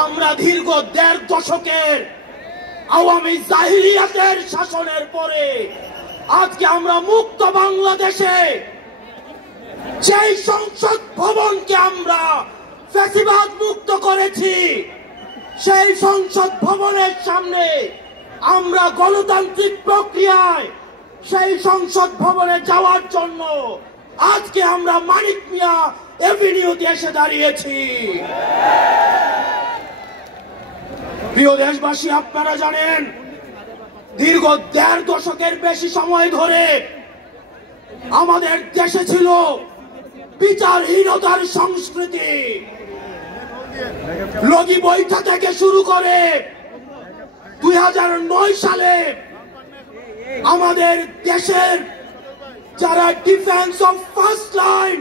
আমরা দীর্ঘ ১.৫ দশকের আওয়ামী জাহিলিয়াতের শাসনের পরে আজকে আমরা মুক্ত বাংলাদেশে যেই সংসদ ভবনকে আমরা ফ্যাসিবাদ মুক্ত করেছি, সেই সংসদ ভবনের সামনে আমরা গণতান্ত্রিক প্রক্রিয়ায় সেই সংসদ ভবনে যাওয়ার জন্য আজকে আমরা মানিক মিয়া এভিনিউতে এসে দাঁড়িয়েছি। প্রিয় দেশবাসী, আপনারা জানেন দীর্ঘ ১.৫ দশকের বেশি সময় ধরে আমাদের দেশে ছিল বিচারহীনতার সংস্কৃতি। লগি বৈঠা থেকে শুরু করে ২০০৯ সালে আমাদের দেশের যারা ডিফেন্স অফ ফার্স্ট লাইন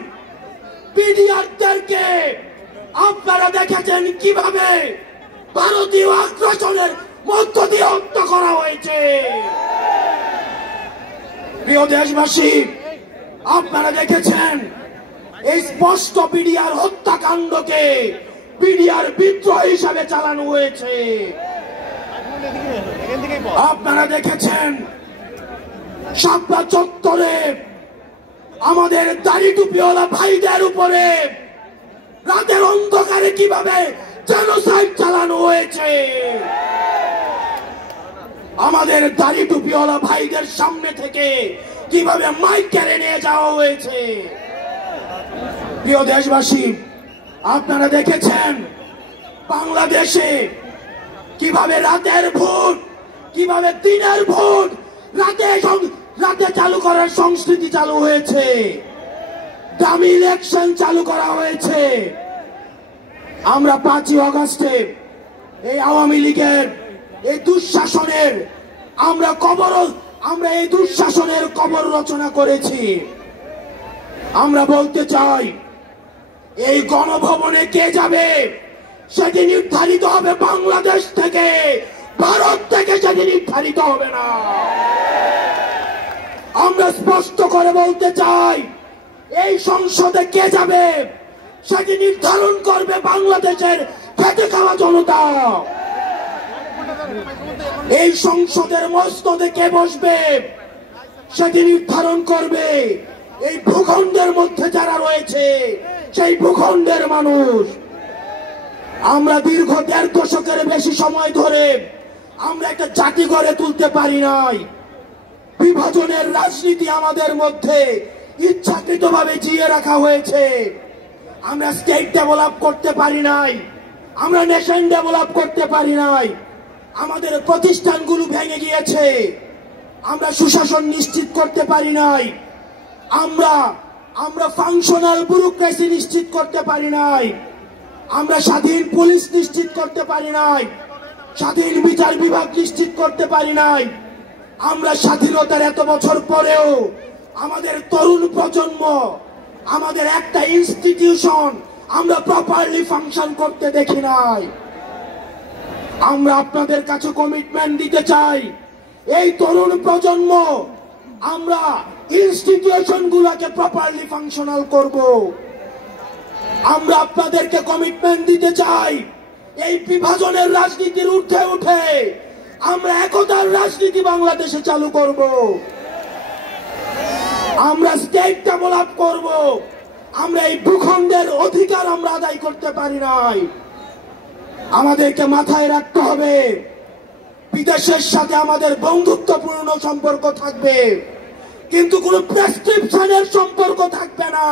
পিডিআরদেরকে আপনারা দেখেছেন কিভাবে ভারতীয় আগ্রাসনের মধ্য দিয়ে হত্যা করা হয়েছে। প্রিয় দেশবাসী, আপনারা দেখেছেন এই স্পষ্ট পিডিআর হত্যাকাণ্ডকে পিডিআর বিদ্রোহ হিসাবে চালানো হয়েছে। আপনারা দেখেছেন শাপলা চত্বরে আমাদের দাড়ি টুপিওয়ালা ভাইদের উপরে রাতের অন্ধকারে কিভাবে জেনোসাইড চালানো হয়েছে। আমাদের দাড়ি টুপিওয়ালা ভাইদের সামনে থেকে কিভাবে মাইক কেড়ে নিয়ে যাওয়া হয়েছে। প্রিয় দেশবাসী, আপনারা দেখেছেন বাংলাদেশে কিভাবে রাতের ভোট, কিভাবে দিনের ভোট রাতে চালু করার সংস্কৃতি চালু হয়েছে, দামি ইলেকশন চালু করা হয়েছে। আমরা ৫ই আগস্টে এই আওয়ামী লীগের এই দুঃশাসনের আমরা এই দুঃশাসনের কবর রচনা করেছি। আমরা বলতে চাই, এই গণভবনে কে যাবে সেটি নির্ধারিত হবে বাংলাদেশ থেকে, ভারত থেকে সেটি নির্ধারিত হবে না। আমরা স্পষ্ট করে বলতে চাই, এই সংসদে কে যাবে সেটি নির্ধারণ করবে বাংলাদেশের খেটে খাওয়া জনতা। এই সংসদের মসনদে কে বসবে সেটি নির্ধারণ করবে এই ভূখণ্ডের মধ্যে যারা রয়েছে সেই ভূখণ্ডের মানুষ। আমরা দীর্ঘ ১.৫ দশকের বেশি সময় ধরে আমরা একটা জাতি গড়ে তুলতে পারি নাই। বিভাজনের রাজনীতি আমাদের মধ্যে ইচ্ছাকৃতভাবে জিয়ে রাখা হয়েছে। আমরা স্টেট ডেভেলপ করতে পারি নাই, আমরা নেশন ডেভেলপ করতে পারি নাই। আমাদের প্রতিষ্ঠানগুলো ভেঙে গিয়েছে, আমরা সুশাসন নিশ্চিত করতে পারি নাই, আমরা ফাংশনাল ব্যুরোক্রেসি নিশ্চিত করতে পারি নাই, আমরা স্বাধীন পুলিশ নিশ্চিত করতে পারি নাই, স্বাধীন বিচার বিভাগ নিশ্চিত করতে পারি নাই। আমরা স্বাধীনতার এত বছর পরেও আমাদের তরুণ প্রজন্ম, আমাদের একটা ইনস্টিটিউশন আমরা প্রপারলি ফাংশন করতে দেখি নাই। আমরা আপনাদের কাছে কমিটমেন্ট দিতে চাই, এই তরুণ প্রজন্ম আমরা ইনস্টিটিউশন গুলাকে প্রপারলি ফাংশনাল করব। আমরা আপনাদেরকে কমিটমেন্ট দিতে চাই, এই বিভাজনের রাজনীতির ঊর্ধ্বে উঠে আমরা একতার রাজনীতি বাংলাদেশে চালু করব। আমরা স্টেট ডেভেলপ করব। আমরা এই ভূখণ্ডের অধিকার আমরা আদায় করতে পারি নাই। আমাদেরকে মাথায় রাখতে হবে, বিদেশের সাথে আমাদের বন্ধুত্বপূর্ণ সম্পর্ক থাকবে, কিন্তু কোন প্রেসক্রিপশনের সম্পর্ক থাকবে না।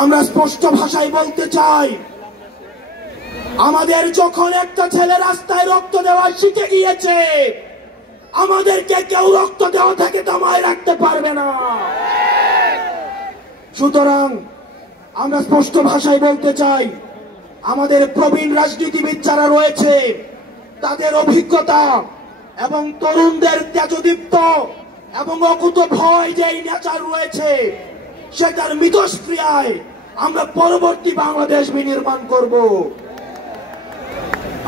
আমরা স্পষ্ট ভাষায় বলতে চাই, আমাদের যখন একটা ছেলে রাস্তায় রক্ত দেওয়া শিখে গিয়েছে, আমাদেরকে কেউ রক্ত দেওয়া থেকে দমায় রাখতে পারবে না। সুতরাং আমরা স্পষ্ট ভাষায় বলতে চাই, আমাদের প্রবীণ রাজনীতিবিদ যারা রয়েছে তাদের অভিজ্ঞতা এবং তরুণদের তেজদীপ্ত এবং অকুত ভয় যে নেচার রয়েছে, সেটার মিথস্ক্রিয়ায় আমরা পরবর্তী বাংলাদেশ বিনির্মাণ করব।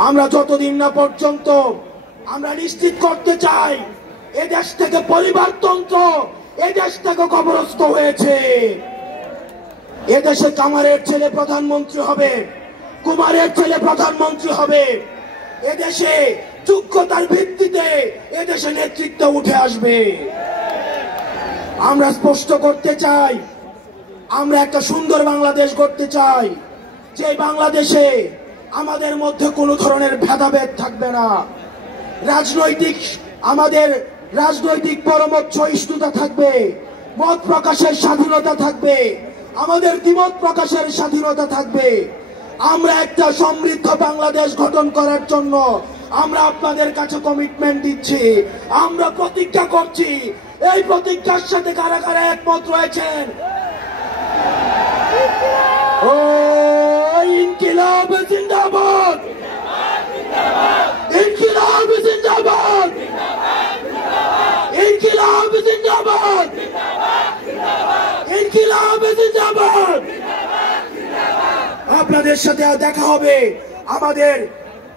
আমরা যতদিন না পর্যন্ত আমরা নিশ্চিত করতে চাই এদেশ থেকে পরিবারতন্ত্র, এদেশ থেকে কবরস্থ হয়েছে, এদেশে কামারের ছেলে প্রধানমন্ত্রী হবে, কুমারের ছেলে প্রধানমন্ত্রী হবে। এদেশে যোগ্যতার ভিত্তিতে এদেশে নেতৃত্ব উঠে আসবে। আমরা স্পষ্ট করতে চাই, আমরা একটা সুন্দর বাংলাদেশ গড়তে চাই, যে বাংলাদেশে আমাদের মধ্যে কোনো ধরনের ভেদাভেদ থাকবে না। আমাদের রাজনৈতিক পরমত সহিষ্ণুতা থাকবে, মত প্রকাশের স্বাধীনতা থাকবে, আমাদের দ্বিমত প্রকাশের স্বাধীনতা থাকবে। আমরা একটা সমৃদ্ধ বাংলাদেশ গঠন করার জন্য আমরা আপনাদের কাছে কমিটমেন্ট দিচ্ছি, আমরা প্রতিজ্ঞা করছি। এই প্রতিজ্ঞার সাথে কারা কারা একমত রয়েছেন? ও ইনকিলাব জিন্দাবাদ, ইনকিলাব জিন্দাবাদ, ইনকিলাব জিন্দাবাদ, ইনকিলাব জিন্দাবাদ। আপনাদের সাথে দেখা হবে আমাদের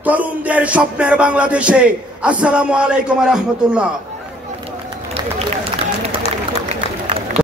তরুণদের স্বপ্নের বাংলাদেশে। আসসালামু আলাইকুম ওয়া রাহমাতুল্লাহ।